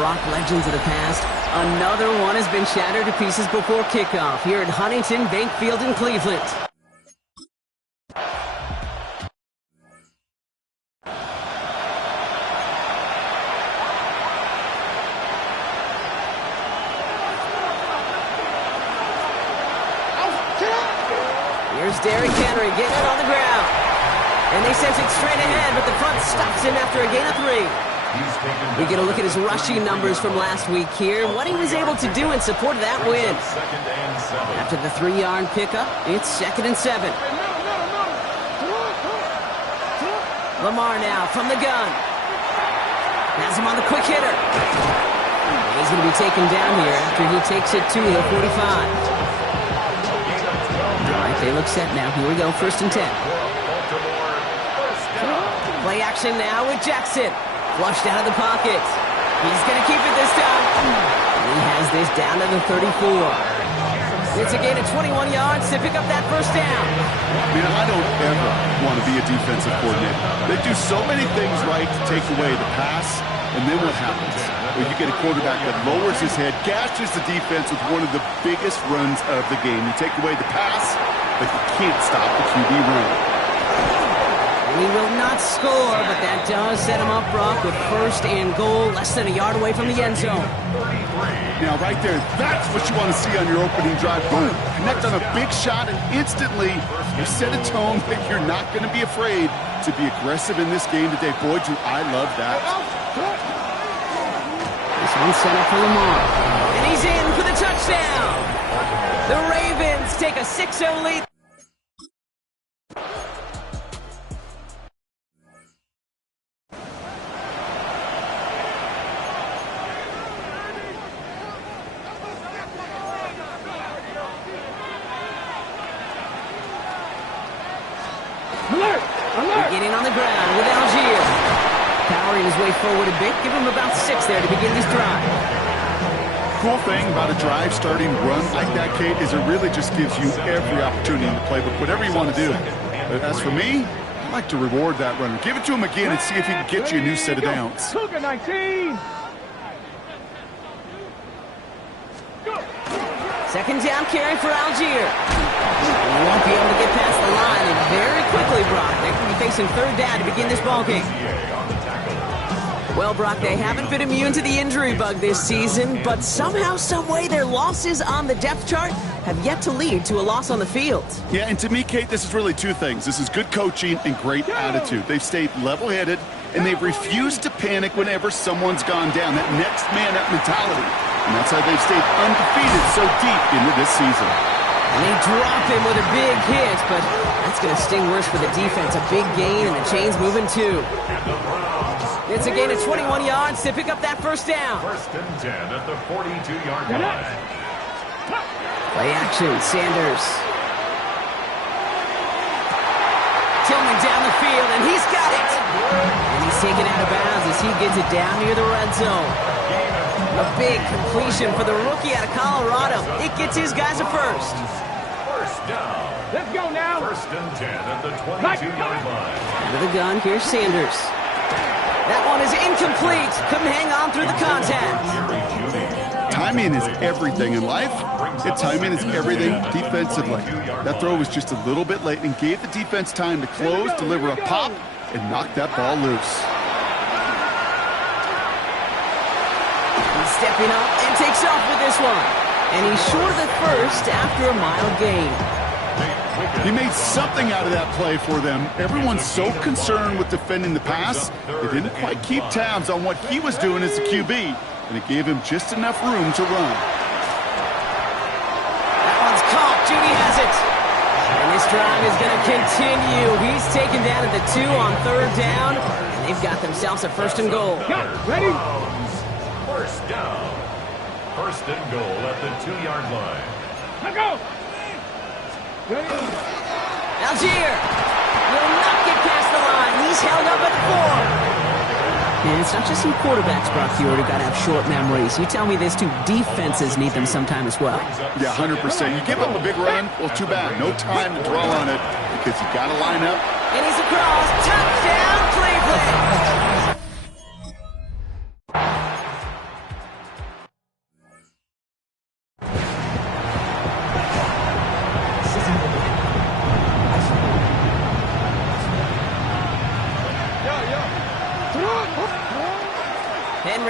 Brock legends of the past. Another one has been shattered to pieces before kickoff here at Huntington Bank Field in Cleveland. Here's Derrick Henry getting it on the ground. And they sent it straight ahead, but the front stops him after a gain of 3. We get a look at his rushing numbers from last week here, what he was able to do in support of that win. After the 3-yard pickup, it's 2nd and 7. Lamar now from the gun. Has him on the quick hitter. He's going to be taken down here after he takes it to the 45. All right, they look set now. Here we go, 1st and 10. Play action now with Jackson. Flushed out of the pocket. He's going to keep it this time. He has this down to the 34. It's a gain of 21 yards to pick up that 1st down. Man, I don't ever want to be a defensive coordinator. They do so many things right to take away the pass, and then what happens? Well, you get a quarterback that lowers his head, gashes the defense with one of the biggest runs of the game. You take away the pass, but you can't stop the QB run. He will not score, but that does set him up, Brock, with 1st and goal, less than a yard away from the end zone. Now, right there, that's what you want to see on your opening drive. Boom, connect on a big shot, and instantly you set a tone that you're not going to be afraid to be aggressive in this game today. Boy, do I love that. This one's set up for Lamar, and he's in for the touchdown. The Ravens take a 6-0 lead. Beginning on the ground with Algier. Powering his way forward a bit. Give him about 6 there to begin this drive. Cool thing about a drive starting run like that, Kate, is it really just gives you every opportunity in the playbook, whatever you want to do. But as for me, I like to reward that runner. Give it to him again and see if he can get you a new set of downs. Cougar 19. 2nd down carry for Algier. He won't be able to get past the line, and very quickly, Brock, they could be facing 3rd down to begin this ballgame. Well, Brock, they haven't been immune to the injury bug this season, but somehow, someway, their losses on the depth chart have yet to lead to a loss on the field. Yeah, and to me, Kate, this is really 2 things. This is good coaching and great attitude. They've stayed level-headed, and they've refused to panic whenever someone's gone down. That next man up mentality. And that's how they've stayed undefeated so deep into this season. And they drop him with a big hit, but that's going to sting worse for the defense. A big gain, and the chain's moving too. It's a gain of 21 yards to pick up that 1st down. 1st and 10 at the 42-yard line. Play action, Sanders. Tillman down the field, and he's got it. And he's taken out of bounds as he gets it down near the red zone. A big completion for the rookie out of Colorado. It gets his guys a 1st. 1st down. Let's go now. 1st and 10 at the 22-yard line. Out of the gun, here's Sanders. That one is incomplete. Couldn't hang on through the contact. Timing is everything in life. And timing is everything defensively. That throw was just a little bit late and gave the defense time to close, deliver a pop, and knock that ball loose. He's stepping up and takes off with this one. And he's short of the 1st after a mild gain. He made something out of that play for them. Everyone's so concerned with defending the pass, they didn't quite keep tabs on what he was doing as a QB, and it gave him just enough room to run. That one's caught. Judy has it. And this drive is going to continue. He's taken down at the 2 on 3rd down, and they've got themselves a 1st and goal. Ready? 1st down. 1st and goal at the 2-yard line. Let's go. Algier will not get past the line. He's held up at the 4. And it's not just some quarterbacks, Brock, you already got to have short memories. You tell me this too. Defenses need them sometime as well. Yeah, 100%. You give up a big run, well, too bad. No time to dwell on it because you got to line up. And he's across. Touchdown, Cleveland.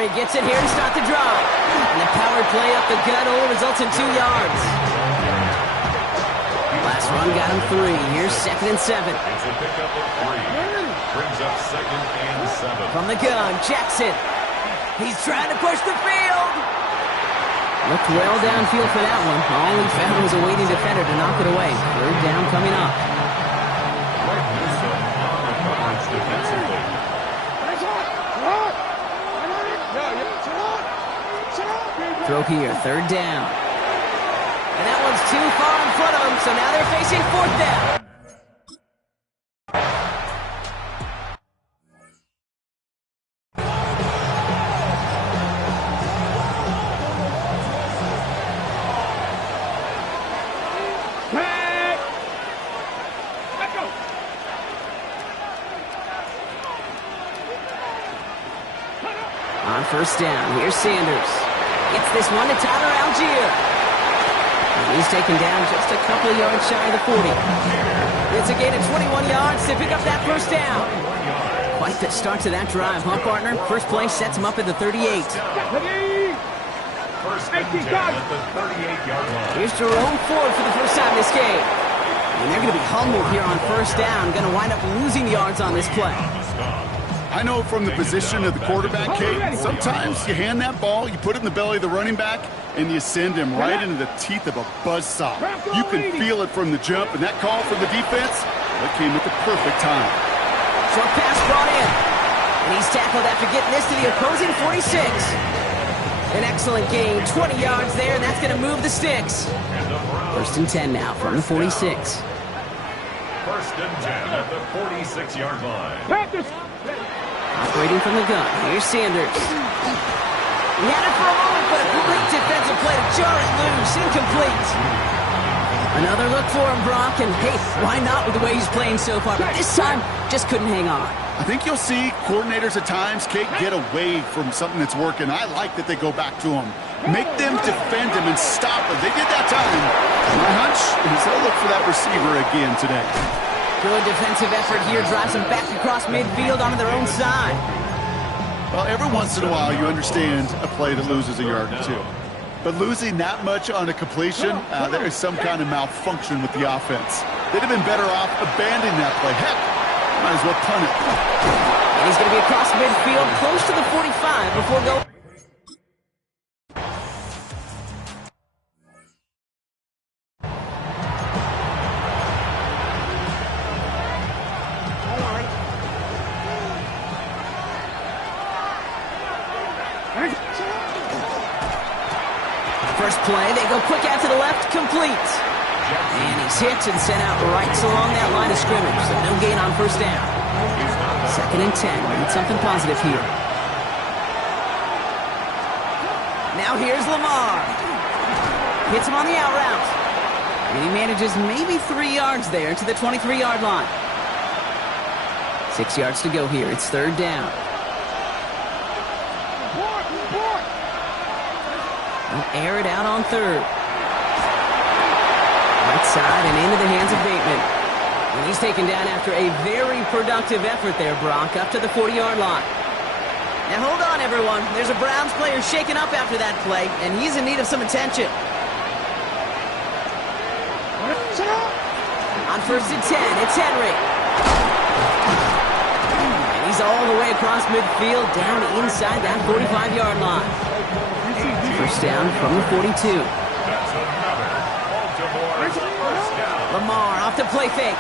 Henry gets it here to start the drive. And the power play up the gut only results in 2 yards. Last run got him 3. Here's 2nd and 7. It's a pickup of 3. Brings up 2nd and 7. From the gun, Jackson. He's trying to push the field. Looked well downfield for that one. All he found was a waiting defender to knock it away. 3rd down coming up. Greg Newsom on the coverage defensively. Throw here, 3rd down. And that one's too far in front of him, so now they're facing 4th down. On 1st down, here's Sanders. Gets this one to Tyler Algier. And he's taken down just a couple of yards shy of the 40. It's a gain of 21 yards to pick up that 1st down. Quite the start to that drive, huh, partner? First play sets him up at the 38. First and 10 at the 38-yard line. Here's Jerome Ford for the first time this game. And they're going to be humbled here on 1st down. Going to wind up losing yards on this play. I know from the position of the quarterback, Kate, sometimes you hand that ball, you put it in the belly of the running back, and you send him right into the teeth of a buzzsaw. You can feel it from the jump, and that call from the defense, that came at the perfect time. Short pass brought in. And he's tackled after getting this to the opposing 46. An excellent gain, 20 yards there, and that's going to move the sticks. 1st and 10 now from the 46. 1st and 10 at the 46-yard line. Operating from the gun, here's Sanders. He had it for a moment, but a great defensive play to jar it loose, incomplete. Another look for him, Brock, and hey, why not with the way he's playing so far? But this time, just couldn't hang on. I think you'll see coordinators at times, Kate, get away from something that's working. I like that they go back to him. Make them defend him and stop him. They did that time. My hunch is they'll look for that receiver again today. Good defensive effort here, drives them back across midfield onto their own side. Well, every once in a while you understand a play that loses a yard or 2. But losing that much on a completion, there is some kind of malfunction with the offense. They'd have been better off abandoning that play. Heck, might as well punt it. And he's going to be across midfield, close to the 45 before going. First play, they go quick out to the left, complete. And he's hit and sent out right along that line of scrimmage, so no gain on 1st down. 2nd and 10, need something positive here. Now here's Lamar. Hits him on the out route. And he manages maybe 3 yards there to the 23-yard line. 6 yards to go here, it's 3rd down. They'll air it out on 3rd. Right side and into the hands of Bateman. And he's taken down after a very productive effort there, Brock, up to the 40-yard line. Now hold on, everyone. There's a Browns player shaken up after that play, and he's in need of some attention. On 1st and 10, it's Henry. And he's all the way across midfield, down inside that 45-yard line. 1st down from the 42. That's another Baltimore 1st down. Lamar off the play fake.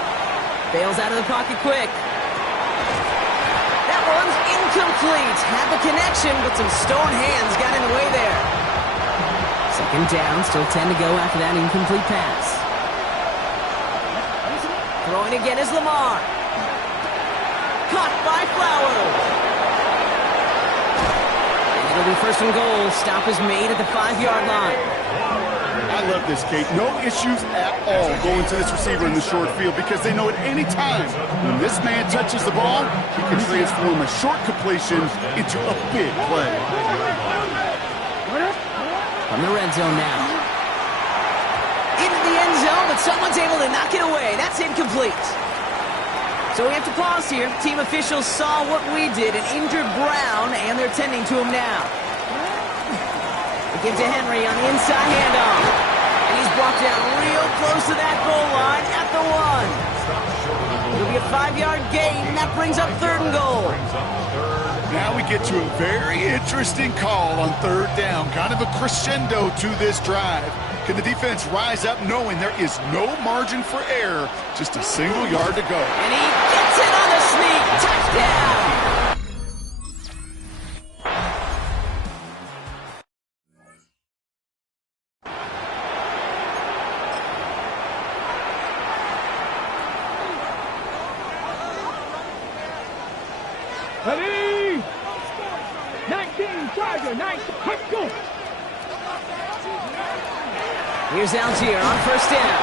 Bails out of the pocket quick. That one's incomplete. Had the connection, but some stone hands got in the way there. 2nd down, still 10 to go after that incomplete pass. Throwing again is Lamar. Caught by Flowers. It'll be 1st and goal. Stop is made at the 5-yard line. I love this, Kate. No issues at all going to this receiver in the short field because they know at any time when this man touches the ball, he can transform a short completion into a big play. From the red zone now. Into the end zone, but someone's able to knock it away. That's incomplete. So we have to pause here. Team officials saw what we did and injured Brown, and they're tending to him now. They give to Henry on the inside handoff. And he's brought down real close to that goal line at the 1. It'll be a 5-yard gain, and that brings up 3rd and goal. Now we get to a very interesting call on 3rd down. Kind of a crescendo to this drive. Can the defense rise up knowing there is no margin for error? Just a single yard to go. And he gets it on the sneak. Touchdown! Ready? 19, Charger, 19, let's go! Here's Algier on 1st down.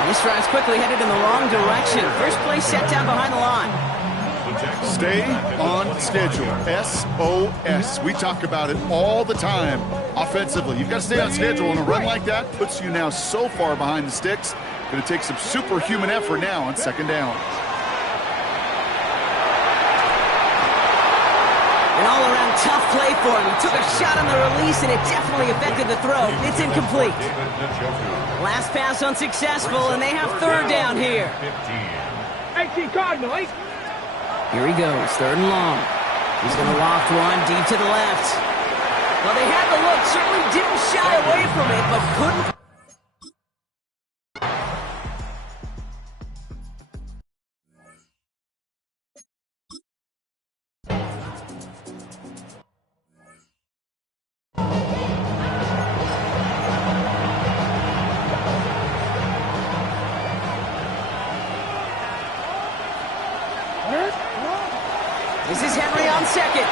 And this drive's quickly headed in the wrong direction. First play set down behind the line. Stay on schedule. SOS. We talk about it all the time offensively. You've got to stay on schedule, and a run like that puts you now so far behind the sticks. Going to take some superhuman effort now on 2nd down. An all-around tough play for him. He took a shot on the release, and it definitely affected the throw. It's incomplete. Last pass unsuccessful, and they have 3rd down here. 18 Cardinal, 8. Here he goes, 3rd and long. He's going to loft one deep to the left. Well, they had the look, certainly didn't shy away from it, but couldn't. This is Henry on 2nd.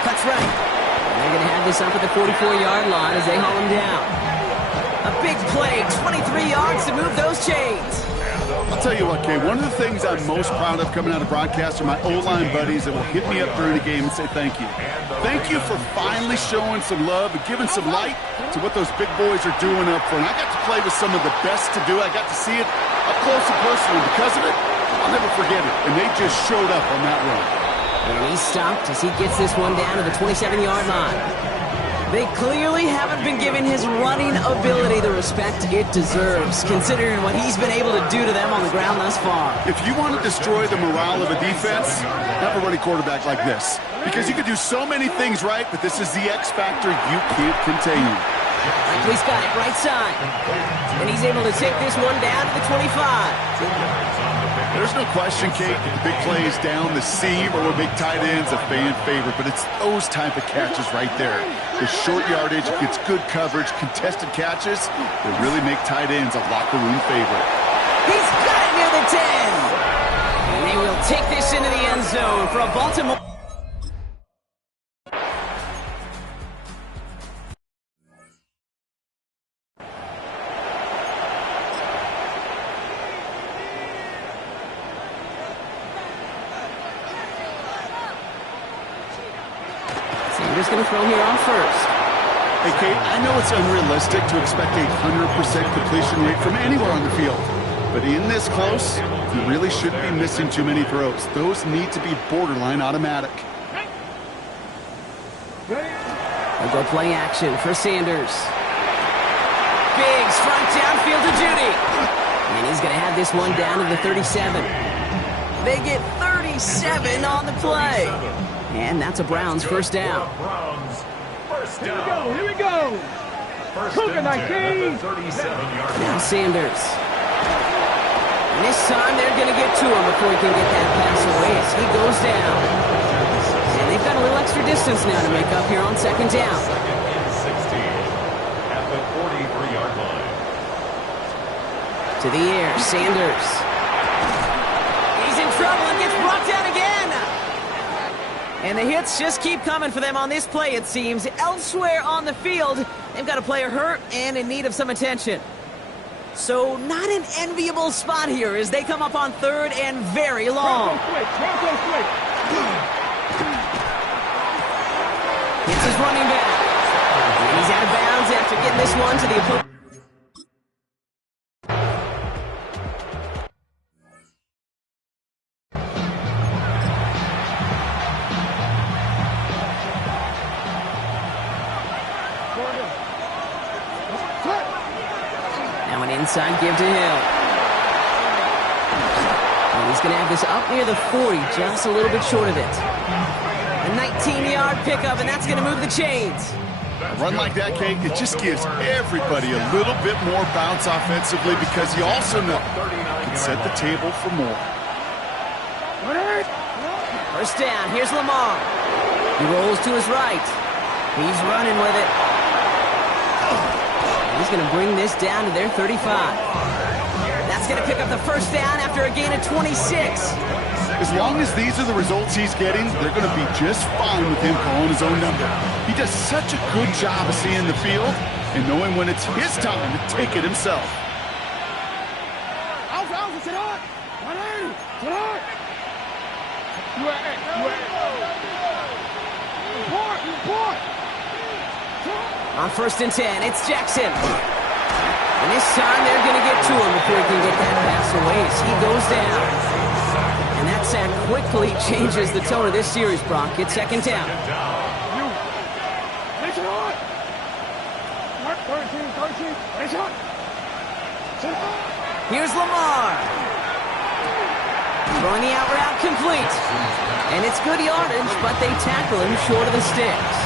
Cuts right. And they're going to have this up at the 44-yard line as they haul him down. A big play, 23 yards to move those chains. I'll tell you what, Kay, one of the things I'm most proud of coming out of broadcast are my O-line buddies that will hit me up during the game and say thank you. Thank you for finally showing some love and giving some light to what those big boys are doing up front. I got to play with some of the best to do. I got to see it up close and personal. Because of it, I'll never forget it. And they just showed up on that run. And he's stopped as he gets this one down to the 27-yard line. They clearly haven't been giving his running ability the respect it deserves, considering what he's been able to do to them on the ground thus far. If you want to destroy the morale of a defense, have a running quarterback like this. Because you can do so many things right, but this is the X factor you can't contain. He's got it right side. And he's able to take this one down to the 25. There's no question, Kate, that the big plays down the seam or with big tight ends a fan favorite, but it's those type of catches right there. The short yardage gets good coverage, contested catches that really make tight ends a locker room favorite. He's got it near the 10. And they will take this into the end zone for a Baltimore. Sanders going to throw here on 1st. Hey, Kate, I know it's unrealistic to expect a 100% completion rate from anywhere on the field. But in this close, you really shouldn't be missing too many throws. Those need to be borderline automatic. They'll go play action for Sanders. Biggs front downfield to Judy. And he's going to have this one down to the 37. They get 37 on the play. And that's a Browns 1st down. Here we go. Cougar 19. Now Sanders. And this time they're going to get to him before he can get that pass away as he goes down. And they've got a little extra distance now to make up here on 2nd down. 16 at the 43-yard line. To the air, Sanders. He's in trouble and gets brought down again. And the hits just keep coming for them on this play, it seems. Elsewhere on the field, they've got a player hurt and in need of some attention. So not an enviable spot here as they come up on 3rd and very long. It's his running back. And he's out of bounds after getting this one to the opponent. Inside give to Hill. And he's going to have this up near the 40, just a little bit short of it. A 19-yard pickup, and that's going to move the chains. A run like that, Kate, it just gives everybody a little bit more bounce offensively because you also know you can set the table for more. First down, here's Lamar. He rolls to his right. He's running with it. He's going to bring this down to their 35. That's going to pick up the first down after a gain of 26. As long as these are the results he's getting, they're going to be just fine with him calling his own number. He does such a good job of seeing the field and knowing when it's his time to take it himself. On first and 10, it's Jackson. And this time they're going to get to him before he can get that pass away as he goes down. And that sack quickly changes the tone of this series, Brock. It's second down. Here's Lamar. Throwing the out route complete. And it's good yardage, but they tackle him short of the sticks.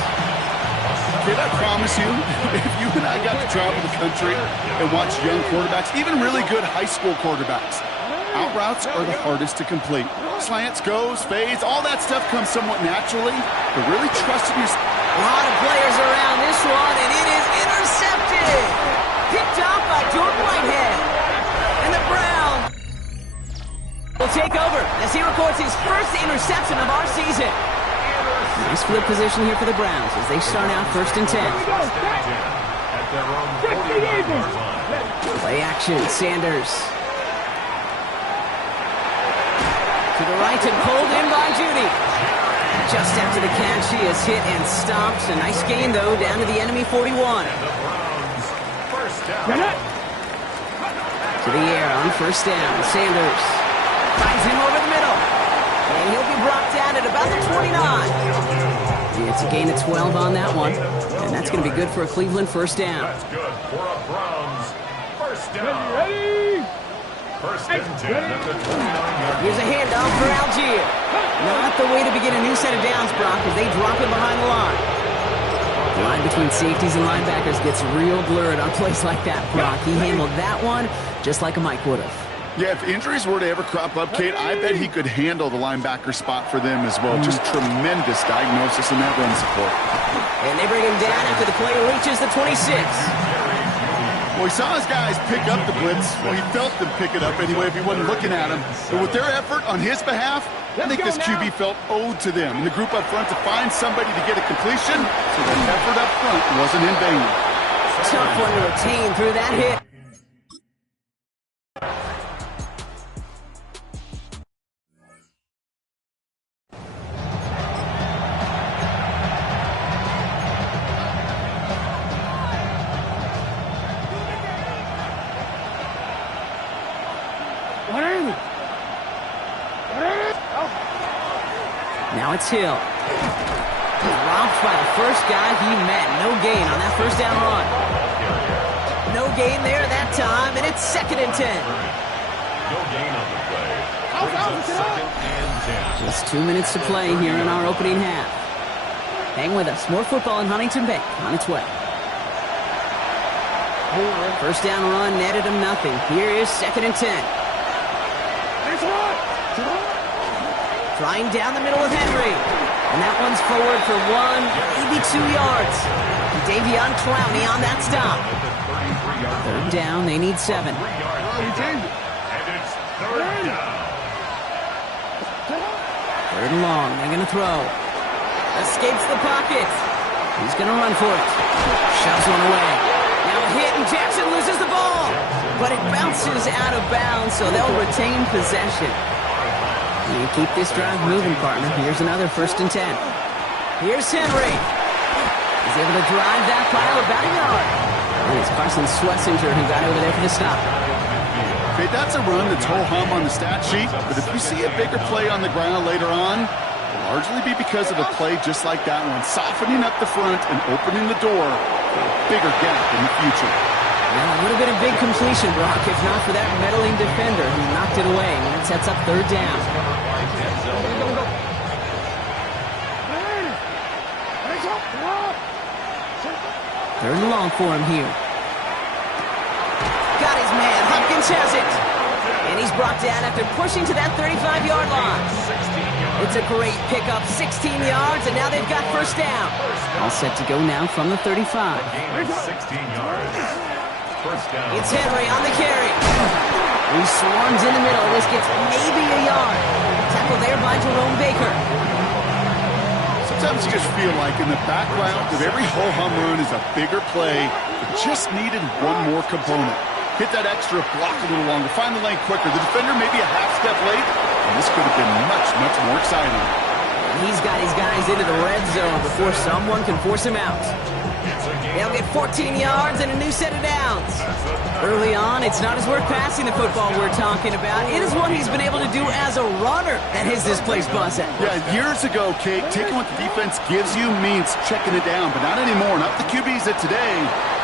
Kid, I promise you, if you and I got to travel the country and watch young quarterbacks, even really good high school quarterbacks, out routes are the hardest to complete. Slants, goes, fades, all that stuff comes somewhat naturally, but really trusting your... A lot of players around this one, and it is intercepted. Picked off by Jordan Whitehead. And the Browns will take over as he records his first interception of our season. Nice flip position here for the Browns as they start out first and 10. Play action, Sanders. To the right and pulled in by Judy. Just after the catch, he is hit and stopped. A nice gain, though, down to the enemy 41. To the air on first down. Sanders finds him over the middle. And he'll be brought down at about the 29. It's a gain of 12 on that one. And that's going to be good for a Cleveland first down. That's good for a Browns first down. First and 10 at the 29-yard. Here's a handoff for Algier. Not the way to begin a new set of downs, Brock, as they drop it behind the line. The line between safeties and linebackers gets real blurred on plays like that, Brock. He handled that one just like a Mike would have. Yeah, if injuries were to ever crop up, Kate, I bet he could handle the linebacker spot for them as well. Just tremendous diagnosis in that run support. And they bring him down after the play reaches the 26. Well, he saw his guys pick up the blitz. Well, he felt them pick it up anyway if he wasn't looking at him. But with their effort on his behalf, I think this QB felt owed to them and the group up front to find somebody to get a completion, so that effort up front wasn't in vain. Tough one to retain through that hit. Now it's Hill. Robbed by the first guy he met. No gain on that first down run. No gain there that time, and it's second and 10. No gain on the play. Second and 10. Just 2 minutes to play here in our opening half. Hang with us. More football in Huntington Bank on its way. First down run netted him nothing. Here is second and 10. Trying down the middle of Henry. And that one's forward for 1, maybe 2 yards. Davion Clowney on that stop. Third down, they need 7. And it's third down. Third and long, they're going to throw. Escapes the pocket. He's going to run for it. Shoves one away. Now a hit, and Jackson loses the ball. But it bounces out of bounds, so they'll retain possession. You keep this drive moving, partner. Here's another first and 10. Here's Henry. He's able to drive that pile about a yard. And it's Carson Schlesinger who got over there for the stop. Okay, that's a run that's ho-hum on the stat sheet, but if you see a bigger play on the ground later on, it'll largely be because of a play just like that one, softening up the front and opening the door for a bigger gap in the future. Well, it would have been a big completion, Brock, if not for that meddling defender who knocked it away. And it sets up third down. Third and long for him here. Got his man. Hopkins has it. And he's brought down after pushing to that 35-yard line. It's a great pickup, 16 yards, and now they've got first down. All set to go now from the 35. 16 yards. First down. It's Henry on the carry. He swarms in the middle. This gets maybe a yard. Tackled there by Jerome Baker. Sometimes you just feel like in the background of every ho-hum run is a bigger play. It just needed one more component. Hit that extra block a little longer. Find the lane quicker. The defender maybe a half step late. And this could have been much, much more exciting. He's got his guys into the red zone before someone can force him out. They'll get 14 yards and a new set of downs. Early on, it's not his work passing the football we're talking about. It is what he's been able to do as a runner that has this place buzzing. Yeah, years ago, Kate, taking what the defense gives you means checking it down, but not anymore. Not the QBs of today.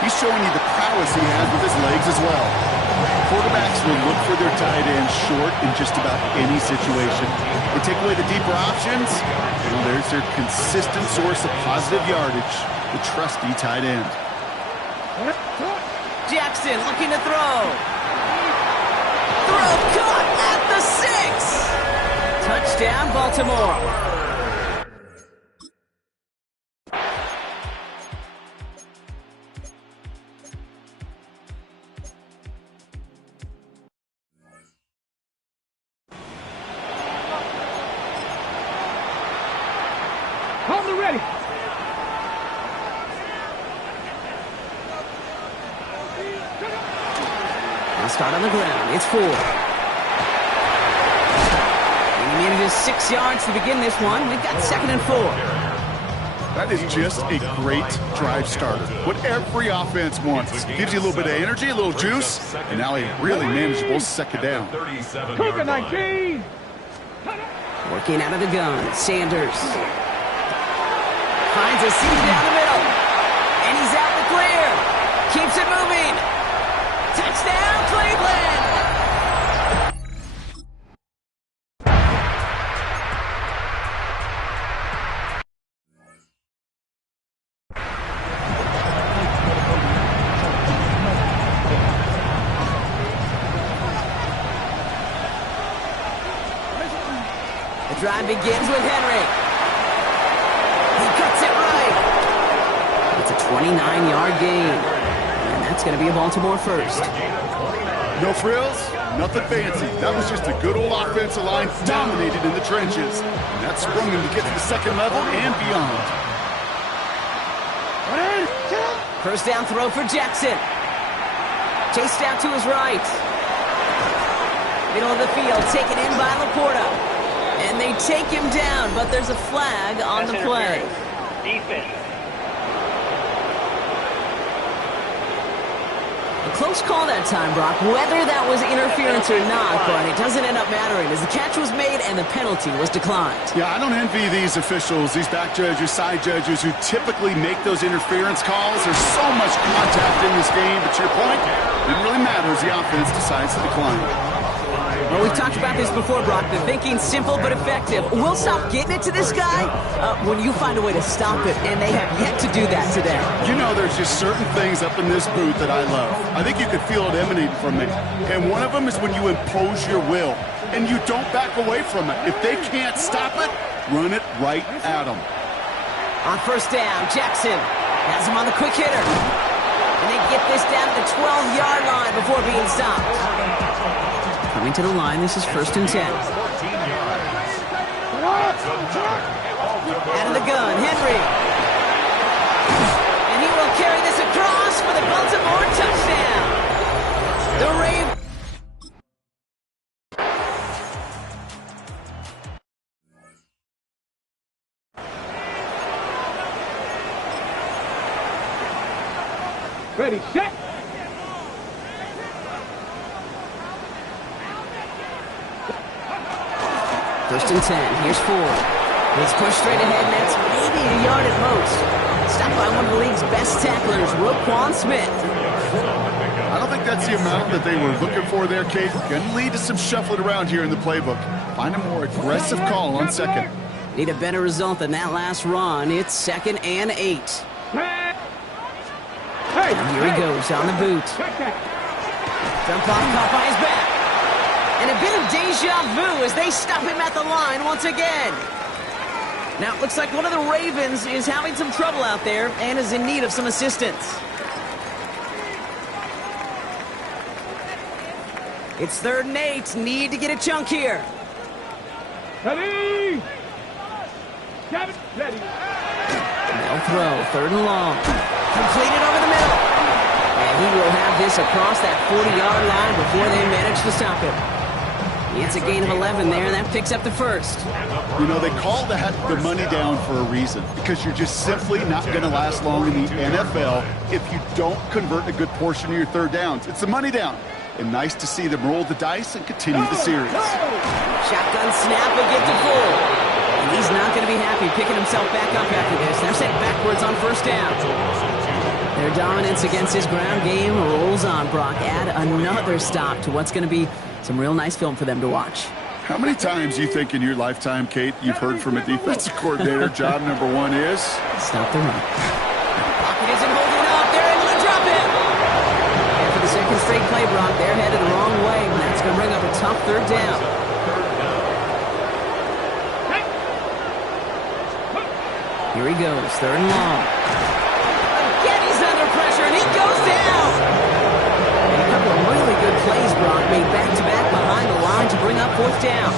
He's showing you the prowess he has with his legs as well. Quarterbacks will look for their tight end short in just about any situation. They take away the deeper options, and there's their consistent source of positive yardage, the trusty tight end. Jackson looking to throw. Throw caught at the 6. Touchdown, Baltimore. Hold it ready. They'll start on the ground. It's 4. He needed just 6 yards to begin this one. We've got 2nd and 4. That is just a great drive starter. What every offense wants. Gives you a little bit of energy, a little juice, and now a really manageable second down. Cook 19. Working out of the gun. Sanders finds a seam down the middle. And he's out the clear. Keeps it moving. Touchdown, Cleveland! The drive begins with Henry. He cuts it right. It's a 29-yard gain. And that's going to be a Baltimore first. No frills, nothing fancy. That was just a good old offensive line dominated in the trenches. And that sprung him to get to the second level and beyond. First down throw for Jackson. Chased out to his right. Middle of the field, taken in by Laporta. And they take him down, but there's a flag on the play. Defense. A close call that time, Brock, whether that was interference or not, but it doesn't end up mattering as the catch was made and the penalty was declined. Yeah, I don't envy these officials, these back judges, side judges who typically make those interference calls. There's so much contact in this game, but to your point, it didn't really matter as the offense decides to decline. Well, we've talked about this before, Brock. The thinking's simple but effective. We'll stop getting it to this guy when you find a way to stop it, and they have yet to do that today. You know, there's just certain things up in this booth that I love. I think you could feel it emanating from me. And one of them is when you impose your will, and you don't back away from it. If they can't stop it, run it right at them. On first down, Jackson has him on the quick hitter. And they get this down to the 12-yard line before being stopped. Coming to the line, this is 1st and 10. Out of the gun, Henry. And he will carry this across for the Baltimore touchdown. The Ravens. Ready, set. First and 10. Here's 4. Let's push straight ahead, and that's maybe a yard at most. Stopped by one of the league's best tacklers, Roquan Smith. I don't think that's the amount that they were looking for there, Kate. Going to lead to some shuffling around here in the playbook. Find a more aggressive call on second. Need a better result than that last run. It's 2nd and 8. And here he goes on the boot. Dump off caught by his back. And a bit of deja vu as they stop him at the line once again. Now, it looks like one of the Ravens is having some trouble out there and is in need of some assistance. It's 3rd and 8. Need to get a chunk here. Ready! Ready. They'll throw. 3rd and long. Completed over the middle. And he will have this across that 40-yard line before they manage to stop him. It's a gain of 11 there. That picks up the first. You know, they call that the money down for a reason, because you're just simply not going to last long in the NFL if you don't convert a good portion of your 3rd downs. It's the money down. And nice to see them roll the dice and continue the series. Shotgun snap will get to full. And he's not going to be happy picking himself back up after this. They're sent backwards on 1st down. Their dominance against his ground game rolls on, Brock. Add another stop to what's going to be some real nice film for them to watch. How many times you think in your lifetime, Kate, you've heard from a defensive coordinator, job number 1 is? Stop the run. Pocket isn't holding up. They're able to drop him. And for the 2nd straight play, Brock, they're headed the wrong way. And that's going to bring up a tough 3rd down. Here he goes, 3rd and long. Again, he's under pressure, and he goes down. And a couple of really good plays, Brock, made back-to-back behind the line to bring up 4th down.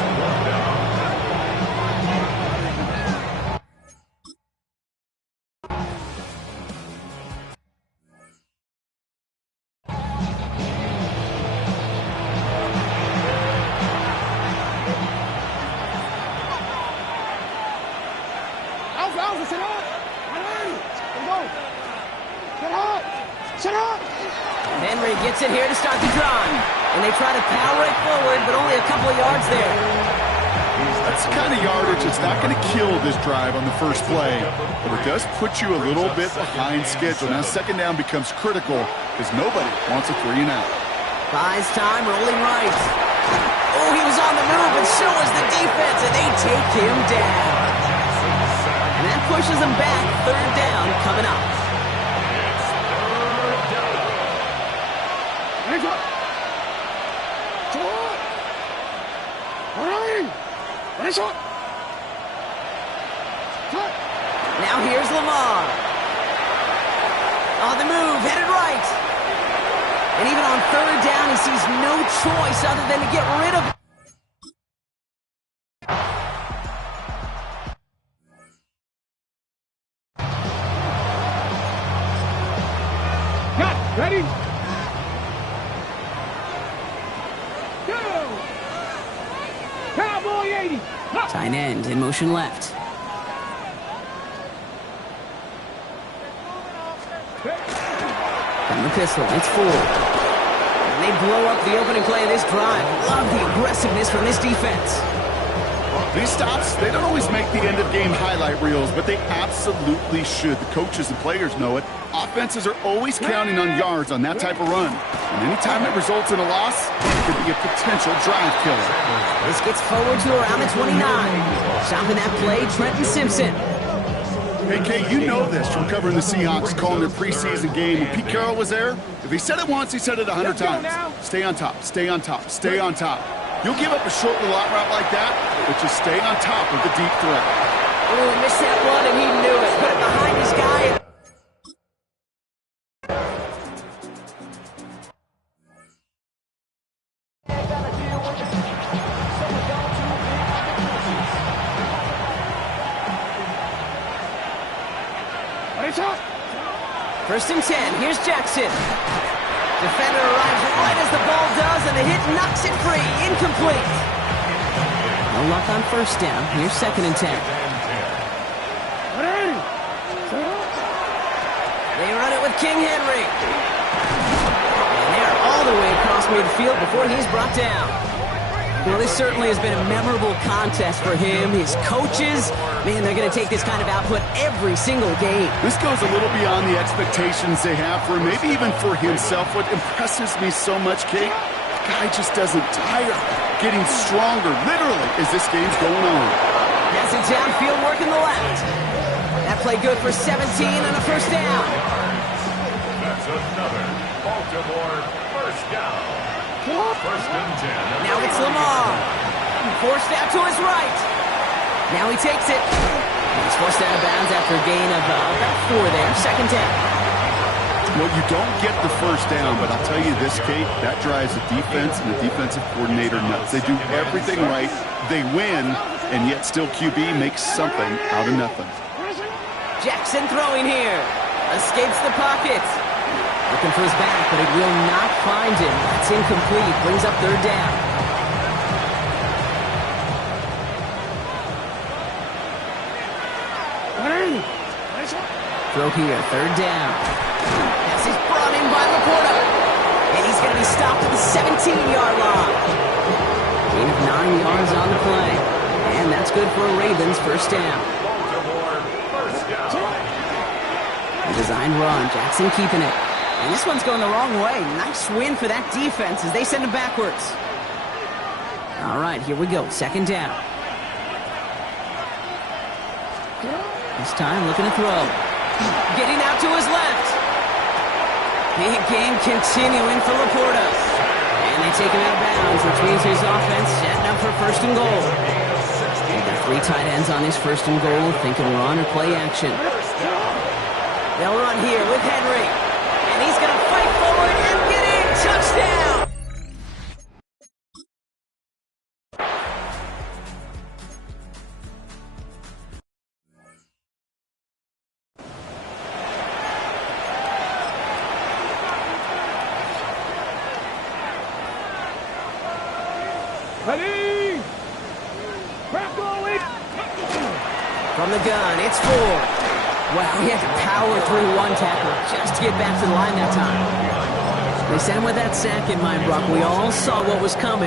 Henry gets it here to start the drive. And they try to power it forward, but only a couple of yards there. That's the kind of yardage that's not going to kill this drive on the first play, but it does put you a little bit behind schedule. Now 2nd down becomes critical because nobody wants a 3 and out. Buys time, rolling right. Oh, he was on the move, and so was the defense, and they take him down. And that pushes them back. 3rd down coming up. Now here's Lamar. On the move, headed right. And even on 3rd down, he sees no choice other than to get rid of it. Cut. Ready? Go. Cowboy 80. Tight end in motion left. From the pistol, it's 4. And they blow up the opening play of this drive. Love the aggressiveness from this defense. These stops, they don't always make the end-of-game highlight reels, but they absolutely should. The coaches and players know it. Offenses are always counting on yards on that type of run. And anytime it results in a loss, it could be a potential drive killer. This gets forward to around the 29. Stopping that play, Trenton Simpson. Hey, Kate, you know this from covering the Seahawks, calling their preseason game. When Pete Carroll was there, if he said it once, he said it 100 times. Stay on top, stay on top, stay on top. You'll give up a short little out route like that, but just stay on top of the deep threat. Oh, he missed that one, and he knew it. Put it behind his guy. First and 10. Here's Jackson. Defender arrives right as the ball does, and the hit knocks it free. Incomplete. No luck on 1st down. Here's 2nd and 10. They run it with King Henry. And they're all the way across midfield before he's brought down. Well, this certainly has been a memorable contest for him. His coaches, man, they're going to take this kind of output every single game. This goes a little beyond the expectations they have for him, maybe even for himself. What impresses me so much, Kate, the guy just doesn't tire. Getting stronger, literally, as this game's going on. Has it downfield working the left. That play good for 17 and a first down. That's another Baltimore first down. First and 10. Now it's Lamar. Forced out to his right. Now he takes it. He's forced out of bounds after a gain of about 4 there. Second down. Well, you don't get the first down, but I'll tell you this, Kate, that drives the defense and the defensive coordinator nuts. They do everything right. They win, and yet still QB makes something out of nothing. Jackson throwing here. Escapes the pocket. Looking for his back, but it will not find him. That's incomplete. Brings up third down. Throw here, third down. Pass is brought in by Laporta. And he's going to be stopped at the 17-yard line. Gain of 9 yards on the play. And that's good for a Ravens first down. A designed run. Jackson keeping it. And this one's going the wrong way. Nice win for that defense as they send him backwards. All right, here we go. Second down. This time looking to throw. Getting out to his left. Big game continuing for Laporta. And they take him out of bounds, which means his offense setting up for first and goal. They've got 3 tight ends on this first and goal, thinking run or play action. They'll run here with Henry. And he's going to fight forward and get in. Touchdown! Ready? Crack going! From the gun, it's Ford. Wow, he had to power through one tackle just to get back to the line that time. They sent him with that sack in mind, Brock. We all saw what was coming.